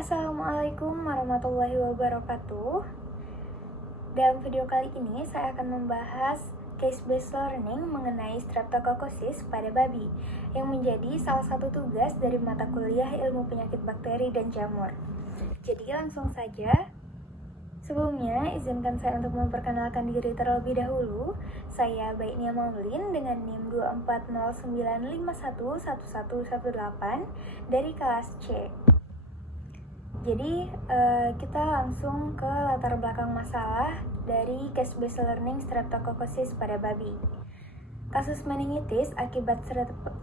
Assalamualaikum warahmatullahi wabarakatuh. Dalam video kali ini saya akan membahas case-based learning mengenai Streptococcus pada babi yang menjadi salah satu tugas dari mata kuliah ilmu penyakit bakteri dan jamur. Jadi langsung saja. Sebelumnya, izinkan saya untuk memperkenalkan diri terlebih dahulu. Saya Baiknia Maulin dengan NIM 24095111118 dari kelas C. Jadi, kita langsung ke latar belakang masalah dari case-based learning Streptococcus pada babi. Kasus meningitis akibat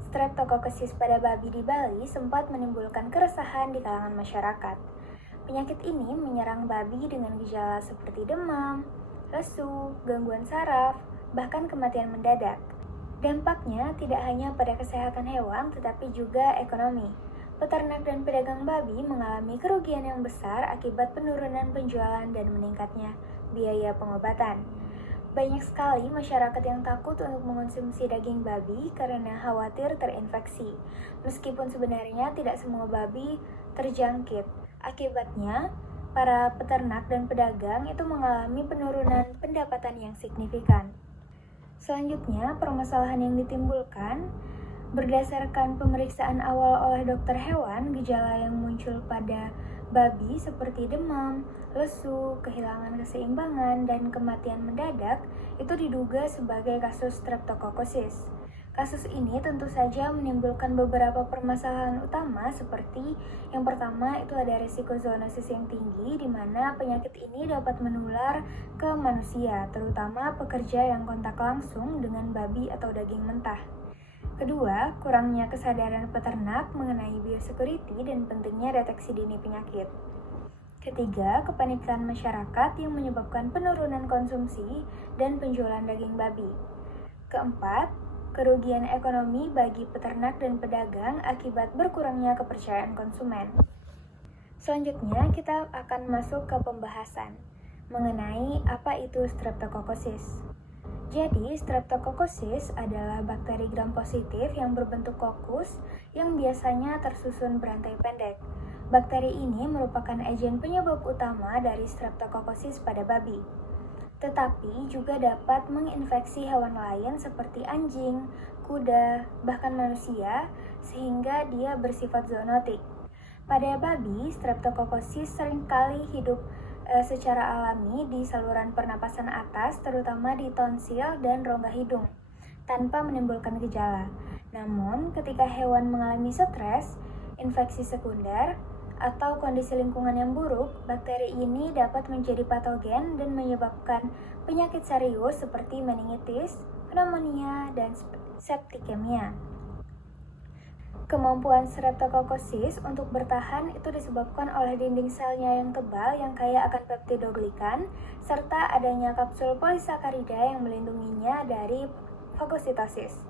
Streptococcus pada babi di Bali sempat menimbulkan keresahan di kalangan masyarakat. Penyakit ini menyerang babi dengan gejala seperti demam, lesu, gangguan saraf, bahkan kematian mendadak. Dampaknya tidak hanya pada kesehatan hewan, tetapi juga ekonomi. Peternak dan pedagang babi mengalami kerugian yang besar akibat penurunan penjualan dan meningkatnya biaya pengobatan. Banyak sekali masyarakat yang takut untuk mengonsumsi daging babi karena khawatir terinfeksi, meskipun sebenarnya tidak semua babi terjangkit. Akibatnya, para peternak dan pedagang itu mengalami penurunan pendapatan yang signifikan. Selanjutnya, permasalahan yang ditimbulkan berdasarkan pemeriksaan awal oleh dokter hewan, gejala yang muncul pada babi seperti demam, lesu, kehilangan keseimbangan, dan kematian mendadak itu diduga sebagai kasus Streptococcus. Kasus ini tentu saja menimbulkan beberapa permasalahan utama seperti yang pertama itu ada risiko zoonosis yang tinggi di mana penyakit ini dapat menular ke manusia, terutama pekerja yang kontak langsung dengan babi atau daging mentah. Kedua, kurangnya kesadaran peternak mengenai biosecurity dan pentingnya deteksi dini penyakit. Ketiga, kepanikan masyarakat yang menyebabkan penurunan konsumsi dan penjualan daging babi. Keempat, kerugian ekonomi bagi peternak dan pedagang akibat berkurangnya kepercayaan konsumen. Selanjutnya, kita akan masuk ke pembahasan mengenai apa itu Streptococcus. Jadi, Streptococcus adalah bakteri gram positif yang berbentuk kokus yang biasanya tersusun berantai pendek. Bakteri ini merupakan agen penyebab utama dari Streptococcus pada babi, tetapi juga dapat menginfeksi hewan lain seperti anjing, kuda, bahkan manusia, sehingga dia bersifat zoonotik. Pada babi, Streptococcus seringkali hidup secara alami di saluran pernapasan atas, terutama di tonsil dan rongga hidung, tanpa menimbulkan gejala. Namun, ketika hewan mengalami stres, infeksi sekunder, atau kondisi lingkungan yang buruk, bakteri ini dapat menjadi patogen dan menyebabkan penyakit serius seperti meningitis, pneumonia, dan septikemia. Kemampuan Streptococcus untuk bertahan itu disebabkan oleh dinding selnya yang tebal yang kaya akan peptidoglikan, serta adanya kapsul polisakarida yang melindunginya dari fagositosis.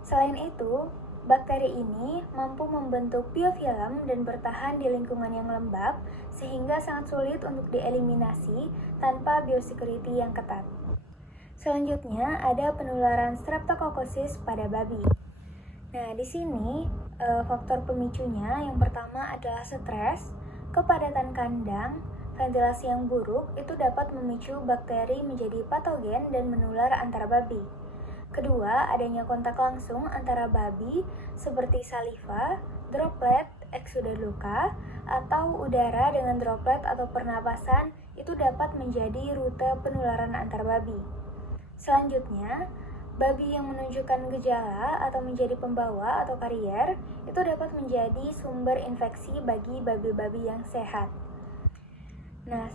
Selain itu, bakteri ini mampu membentuk biofilm dan bertahan di lingkungan yang lembab, sehingga sangat sulit untuk dieliminasi tanpa biosecurity yang ketat. Selanjutnya, ada penularan Streptococcus pada babi. Nah, di sini faktor pemicunya yang pertama adalah stres, kepadatan kandang, ventilasi yang buruk itu dapat memicu bakteri menjadi patogen dan menular antara babi. Kedua, adanya kontak langsung antara babi seperti saliva, droplet, eksudat luka, atau udara dengan droplet atau pernapasan itu dapat menjadi rute penularan antar babi. Selanjutnya, babi yang menunjukkan gejala atau menjadi pembawa atau karier itu dapat menjadi sumber infeksi bagi babi-babi yang sehat. Nah,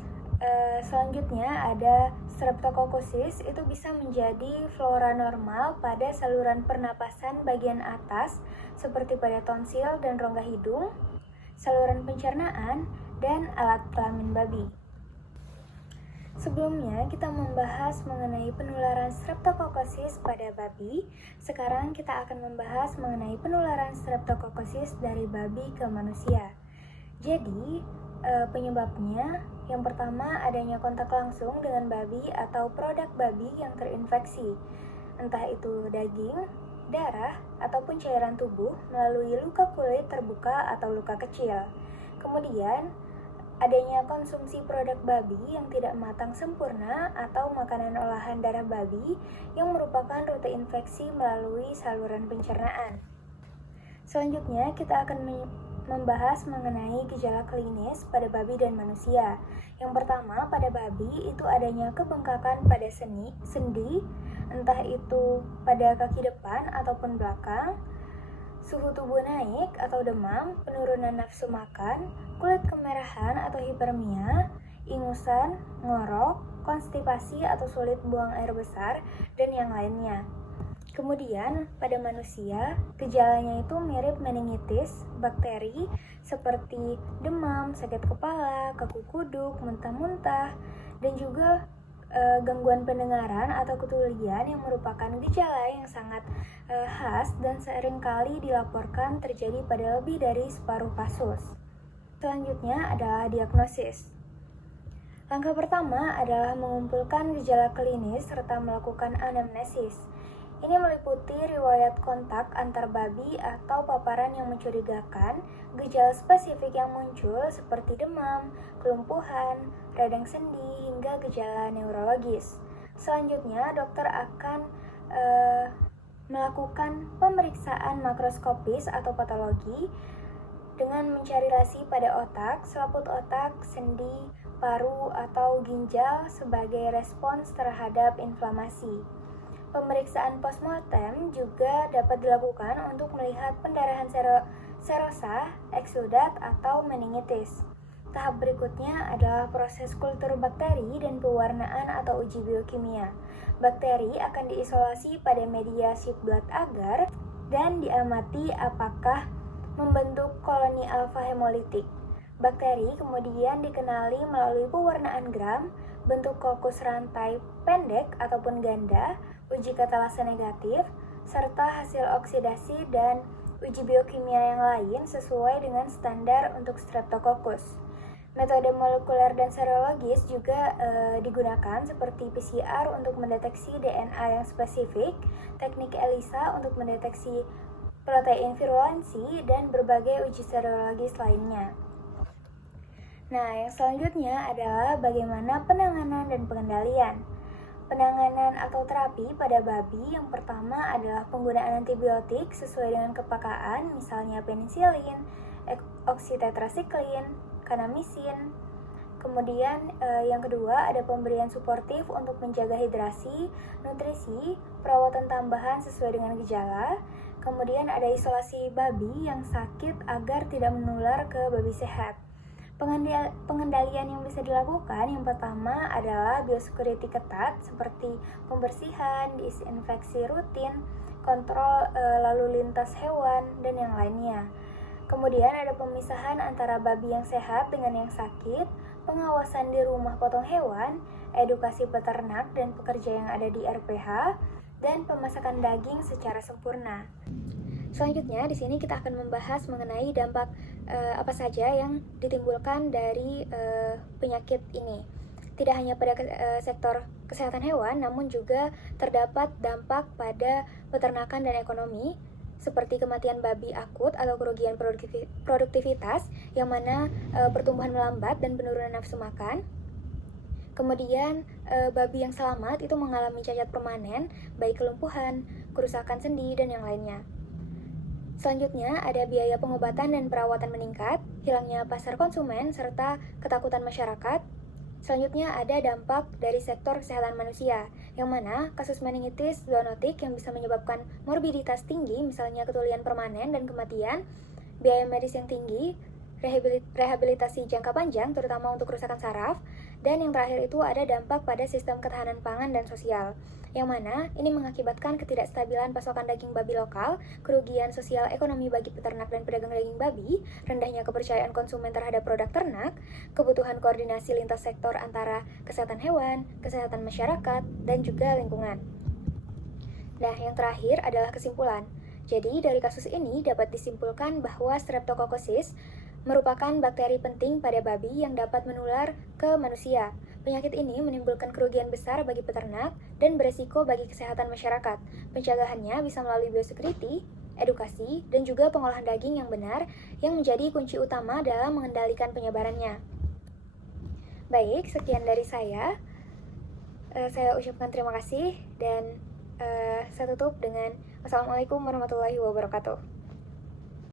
selanjutnya ada Streptococcus itu bisa menjadi flora normal pada saluran pernapasan bagian atas seperti pada tonsil dan rongga hidung, saluran pencernaan, dan alat kelamin babi. Sebelumnya, kita membahas mengenai penularan Streptococcus pada babi. Sekarang kita akan membahas mengenai penularan Streptococcus dari babi ke manusia. Jadi, penyebabnya yang pertama adanya kontak langsung dengan babi atau produk babi yang terinfeksi, entah itu daging, darah, ataupun cairan tubuh melalui luka kulit terbuka atau luka kecil. Kemudian, adanya konsumsi produk babi yang tidak matang sempurna atau makanan olahan darah babi yang merupakan rute infeksi melalui saluran pencernaan. Selanjutnya, kita akan membahas mengenai gejala klinis pada babi dan manusia. Yang pertama, pada babi itu adanya kebengkakan pada sendi, entah itu pada kaki depan ataupun belakang, suhu tubuh naik atau demam, penurunan nafsu makan, kulit kemerahan atau hipermia, ingusan, ngorok, konstipasi atau sulit buang air besar, dan yang lainnya. Kemudian, pada manusia, gejalanya itu mirip meningitis, bakteri, seperti demam, sakit kepala, kaku kuduk, muntah-muntah, dan juga gangguan pendengaran atau ketulian yang merupakan gejala yang sangat khas dan seringkali dilaporkan terjadi pada lebih dari separuh kasus. Selanjutnya adalah diagnosis. Langkah pertama adalah mengumpulkan gejala klinis serta melakukan anamnesis. Ini meliputi riwayat kontak antar babi atau paparan yang mencurigakan, gejala spesifik yang muncul seperti demam, kelumpuhan, radang sendi, hingga gejala neurologis. Selanjutnya, dokter akan melakukan pemeriksaan makroskopis atau patologi dengan mencari rasi pada otak, selaput otak, sendi, paru, atau ginjal sebagai respons terhadap inflamasi. Pemeriksaan postmortem juga dapat dilakukan untuk melihat pendarahan serosa, eksudat, atau meningitis. Tahap berikutnya adalah proses kultur bakteri dan pewarnaan atau uji biokimia. Bakteri akan diisolasi pada media sheep blood agar dan diamati apakah membentuk koloni alfa hemolitik. Bakteri kemudian dikenali melalui pewarnaan gram, bentuk kokus rantai pendek ataupun ganda, uji katalase negatif, serta hasil oksidasi dan uji biokimia yang lain sesuai dengan standar untuk Streptococcus. Metode molekuler dan serologis juga digunakan seperti PCR untuk mendeteksi DNA yang spesifik, teknik ELISA untuk mendeteksi protein virulensi, dan berbagai uji serologis lainnya. Nah, yang selanjutnya adalah bagaimana penanganan dan pengendalian. Penanganan atau terapi pada babi yang pertama adalah penggunaan antibiotik sesuai dengan kepekaan, misalnya penisilin, oksitetrasiklin, kanamisin. Kemudian yang kedua ada pemberian suportif untuk menjaga hidrasi, nutrisi, perawatan tambahan sesuai dengan gejala. Kemudian ada isolasi babi yang sakit agar tidak menular ke babi sehat. Pengendalian yang bisa dilakukan yang pertama adalah biosecurity ketat seperti pembersihan, disinfeksi rutin, kontrol lalu lintas hewan, dan yang lainnya. Kemudian ada pemisahan antara babi yang sehat dengan yang sakit, pengawasan di rumah potong hewan, edukasi peternak dan pekerja yang ada di RPH, dan pemasakan daging secara sempurna. Selanjutnya, di sini kita akan membahas mengenai dampak apa saja yang ditimbulkan dari penyakit ini. Tidak hanya pada sektor kesehatan hewan, namun juga terdapat dampak pada peternakan dan ekonomi, seperti kematian babi akut atau kerugian produktivitas, yang mana pertumbuhan melambat dan penurunan nafsu makan. Kemudian, babi yang selamat itu mengalami cacat permanen, baik kelumpuhan, kerusakan sendi, dan yang lainnya. Selanjutnya, ada biaya pengobatan dan perawatan meningkat, hilangnya pasar konsumen, serta ketakutan masyarakat. Selanjutnya, ada dampak dari sektor kesehatan manusia, yang mana kasus meningitis zoonotik yang bisa menyebabkan morbiditas tinggi, misalnya ketulian permanen dan kematian, biaya medis yang tinggi, rehabilitasi jangka panjang, terutama untuk kerusakan saraf, dan yang terakhir itu ada dampak pada sistem ketahanan pangan dan sosial, yang mana ini mengakibatkan ketidakstabilan pasokan daging babi lokal, kerugian sosial ekonomi bagi peternak dan pedagang daging babi, rendahnya kepercayaan konsumen terhadap produk ternak, kebutuhan koordinasi lintas sektor antara kesehatan hewan, kesehatan masyarakat, dan juga lingkungan. Nah, yang terakhir adalah kesimpulan. Jadi, dari kasus ini dapat disimpulkan bahwa Streptococcus merupakan bakteri penting pada babi yang dapat menular ke manusia. Penyakit ini menimbulkan kerugian besar bagi peternak dan beresiko bagi kesehatan masyarakat. Pencegahannya bisa melalui biosecurity, edukasi, dan juga pengolahan daging yang benar yang menjadi kunci utama dalam mengendalikan penyebarannya. Baik, sekian dari saya. Saya ucapkan terima kasih dan saya tutup dengan wassalamualaikum warahmatullahi wabarakatuh.